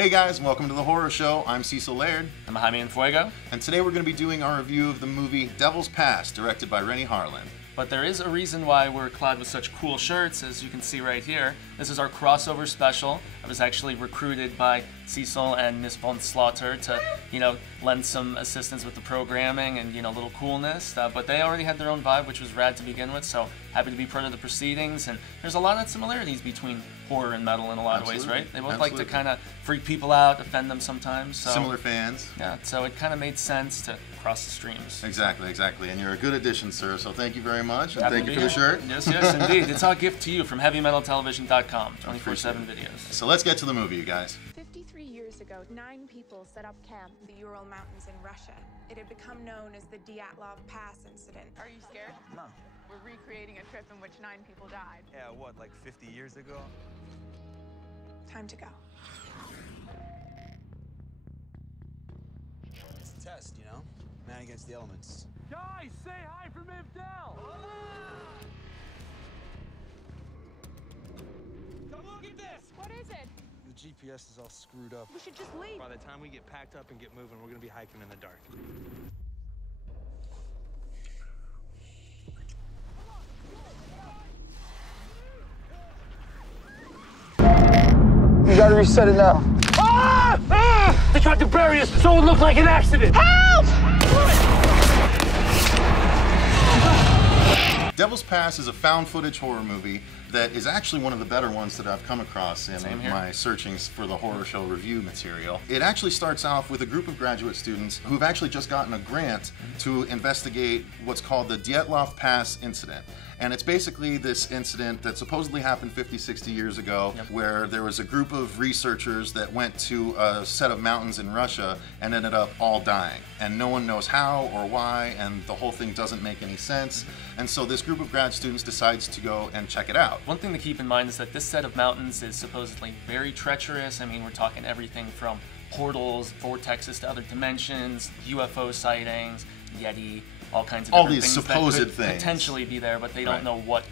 Hey guys, and welcome to the Horror Show. I'm Cecil Laird. I'm Jaime and Fuego. And today we're going to be doing our review of the movie Devil's Past, directed by Rennie Harlan. But there is a reason why we're clad with such cool shirts, as you can see right here. This is our crossover special. I was actually recruited by Cecil and Miss Von Slaughter to, lend some assistance with the programming and, little coolness. But they already had their own vibe, which was rad to begin with, so happy to be part of the proceedings. And there's a lot of similarities between horror and metal in a lot of ways, right? They both like to kind of freak people out, offend them sometimes. So, similar fans. Yeah, so it kind of made sense to cross the streams. Exactly. And you're a good addition, sir, so thank you very much. And thank you for the shirt. Yes, indeed. It's our gift to you from HeavyMetalTelevision.com, 24/7 videos. So let's get to the movie, you guys. 53 years ago, 9 people set up camp in the Ural Mountains in Russia. It had become known as the Dyatlov Pass incident. Are you scared? No. We're recreating a trip in which 9 people died. Yeah, what, like 50 years ago? Time to go. It's a test, Man against the elements. Guys, say hi from Ivdel! Come look at this! What is it? The GPS is all screwed up. We should just leave. By the time we get packed up and get moving, we're gonna be hiking in the dark. You gotta reset it now. Ah! Ah! They tried to bury us so it looked like an accident! Help! Devil's Pass is a found footage horror movie that is actually one of the better ones that I've come across in my searchings for the Horror Show review material. It actually starts off with a group of graduate students who've actually just gotten a grant to investigate what's called the Dyatlov Pass incident. And it's basically this incident that supposedly happened 50, 60 years ago, where there was a group of researchers that went to a set of mountains in Russia and ended up all dying. And no one knows how or why, and the whole thing doesn't make any sense. And so this group of grad students decides to go and check it out. One thing to keep in mind is that this set of mountains is supposedly very treacherous. I mean, we're talking everything from portals, vortexes to other dimensions, UFO sightings, Yeti, all kinds of different things supposed that could things potentially be there, but they don't know what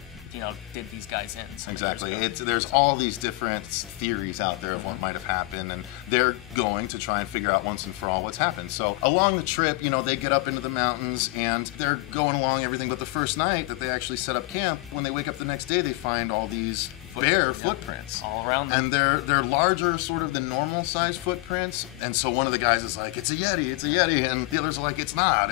did these guys in. Exactly. There's all these different theories out there of what might have happened, and they're going to try and figure out once and for all what's happened. So along the trip, they get up into the mountains and they're going along everything, but the first night that they actually set up camp, when they wake up the next day, they find all these bare footprints all around them. And they're larger sort of than normal size footprints. And so one of the guys is like, it's a Yeti, and the others are like, it's not.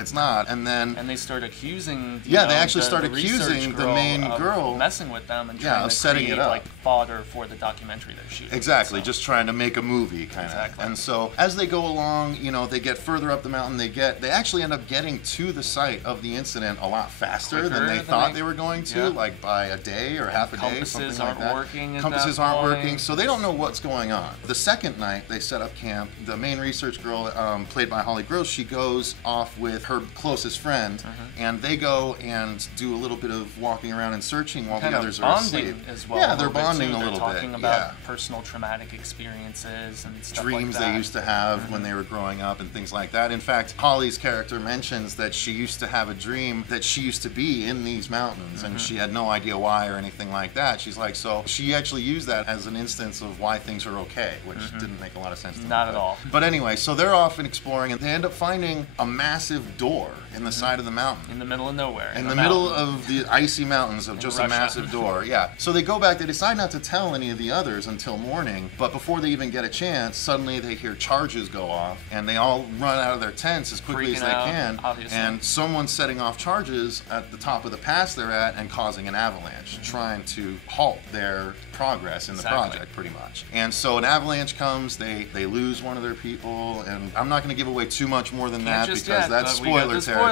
And then they start accusing they actually start accusing the main girl messing with them and trying to setting create it up like fodder for the documentary they're shooting. Exactly, just trying to make a movie kind of. Exactly. And so as they go along, they get further up the mountain, they actually end up getting to the site of the incident a lot faster than they thought they were going to, like by a day or half a day, something like that. Compasses aren't working, so they don't know what's going on. The second night they set up camp, the main research girl, played by Holly Gross, she goes off with her closest friend, and they go and do a little bit of walking around and searching while the others are asleep. As well. Yeah, they're bonding a little bit. They're talking about personal traumatic experiences and stuff dreams like that. They used to have when they were growing up and things like that. In fact, Holly's character mentions that she used to have a dream that she used to be in these mountains, and she had no idea why or anything like that. She's like, so she actually used that as an instance of why things are okay, which didn't make a lot of sense to me. Not at all. But anyway, so they're off and exploring, and they end up finding a massive door in the side of the mountain. In the middle of nowhere. In the middle of the icy mountains of just a massive door. Yeah. So they go back, they decide not to tell any of the others until morning, but before they even get a chance, suddenly they hear charges go off, and they all run out of their tents as quickly as they can. Obviously. And someone's setting off charges at the top of the pass they're at and causing an avalanche, trying to halt their progress in the project, pretty much. And so an avalanche comes, they lose one of their people, and I'm not going to give away too much more than that because that's spoiler territory.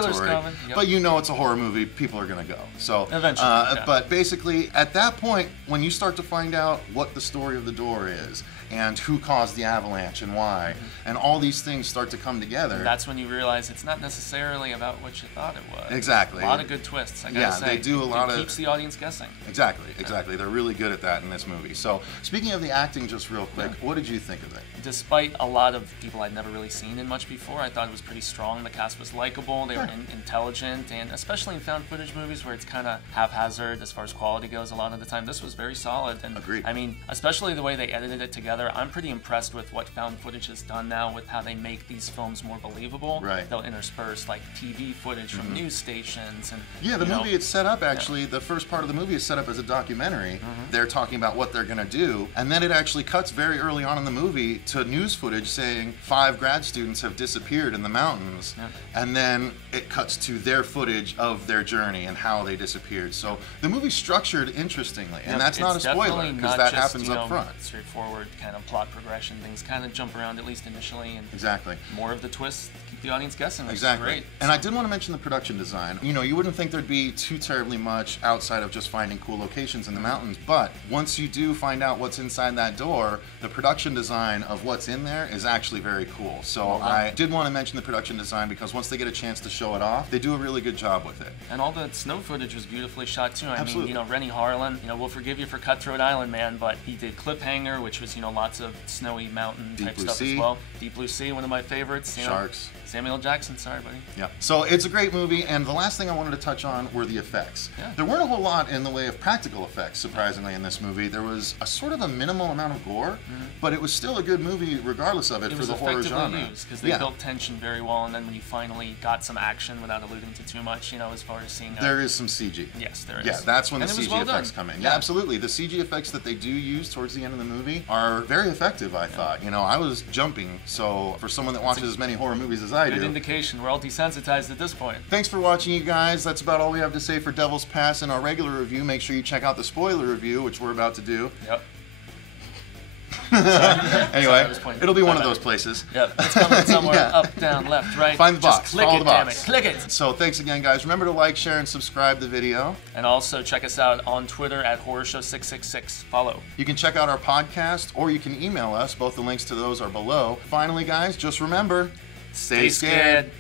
But it's a horror movie, people are going to go. So eventually. But basically, at that point, when you start to find out what the story of the door is, and who caused the avalanche and why, and all these things start to come together. And that's when you realize it's not necessarily about what you thought it was. Exactly. A lot of good twists, I gotta say. They do a lot of... It keeps the audience guessing. Exactly. They're really good good at that in this movie. So speaking of the acting, just real quick, what did you think of it? Despite a lot of people I'd never really seen in much before, I thought it was pretty strong. The cast was likable, they were intelligent, and especially in found footage movies where it's kind of haphazard as far as quality goes a lot of the time, this was very solid. And Agreed. I mean, especially the way they edited it together, I'm pretty impressed with what found footage has done now with how they make these films more believable. Right. They'll intersperse like TV footage from news stations and the movie it's set up actually, the first part of the movie is set up as a documentary. They're talking about what they're going to do, and then it actually cuts very early on in the movie to news footage saying 5 grad students have disappeared in the mountains, and then it cuts to their footage of their journey and how they disappeared. So the movie's structured interestingly, and that's not a spoiler because that happens up front. Straightforward kind of plot progression, things kind of jump around at least initially, and exactly more of the twists keep the audience guessing, which exactly. is great. And I did want to mention the production design. You know, you wouldn't think there'd be too terribly much outside of just finding cool locations in the mountains, but once you do find out what's inside that door, the production design of what's in there is actually very cool. So I did want to mention the production design because once they get a chance to show it off, they do a really good job with it. And all the snow footage was beautifully shot too. I Absolutely. mean, you know, Rennie Harlan, you know, we'll forgive you for Cutthroat Island, man, but he did Cliffhanger, which was, you know, lots of snowy mountain type stuff as well. Deep Blue Sea, one of my favorites. You Sharks. Know, Samuel L. Jackson, sorry, buddy. Yeah. So it's a great movie, and the last thing I wanted to touch on were the effects. Yeah. There weren't a whole lot in the way of practical effects, surprisingly, in this movie. There was a sort of a minimal amount of gore, but it was still a good movie regardless of it for the horror genre. Because they built tension very well, and then when you finally got some action without alluding to too much, you know, as far as seeing... There is some CG. Yes, there is. Yeah, that's when and the CG well effects done. come in. Yeah, absolutely. The CG effects that they do use towards the end of the movie are very effective, I thought. You know, I was jumping, so for someone that watches as many horror movies as I do... Good indication. We're all desensitized at this point. Thanks for watching, you guys. That's about all we have to say for Devil's Pass in our regular review. Make sure you check out the spoiler review, which we're about to do. Yep. Anyway, it'll be one of those places. Yep, it's coming somewhere up, down, left, right. Find the box. Just click Follow it, the box. damn it. Click it. So thanks again, guys. Remember to like, share, and subscribe the video. And also check us out on Twitter at HorrorShow666. Follow. You can check out our podcast, or you can email us. Both the links to those are below. Finally, guys, just remember, stay scared.